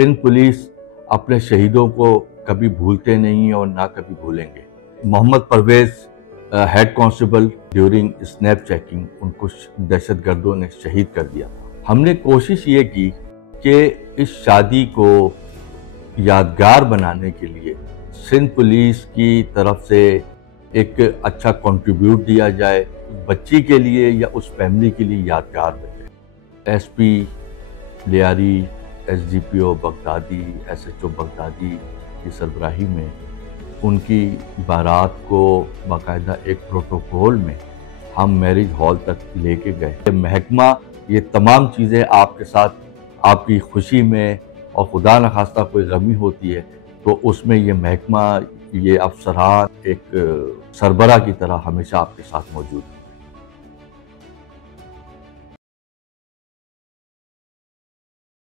Sindh police अपने शहीदों को कभी भूलते नहीं और ना कभी भूलेंगे। Mohammad Parvez head constable during snap checking उनको दहशतगर्दों ने शहीद कर दिया। हमने कोशिश ये की कि इस शादी को यादगार बनाने के लिए सिंध पुलिस की तरफ से एक अच्छा कंट्रीब्यूट दिया जाए, बच्ची के लिए या उस फैमिली के लिए यादगार बने। SP Lyari, SDPO Baghdadi, SHO Baghdadi की सरबराही में उनकी बारात को बाकायदा एक प्रोटोकॉल में हम मैरिज हॉल तक लेके गए। महकमा ये तमाम चीज़ें आपके साथ आपकी खुशी में और खुदा न खास्ता कोई गमी होती है तो उसमें ये महकमा, ये अफसरान एक सरबरा की तरह हमेशा आपके साथ मौजूद है।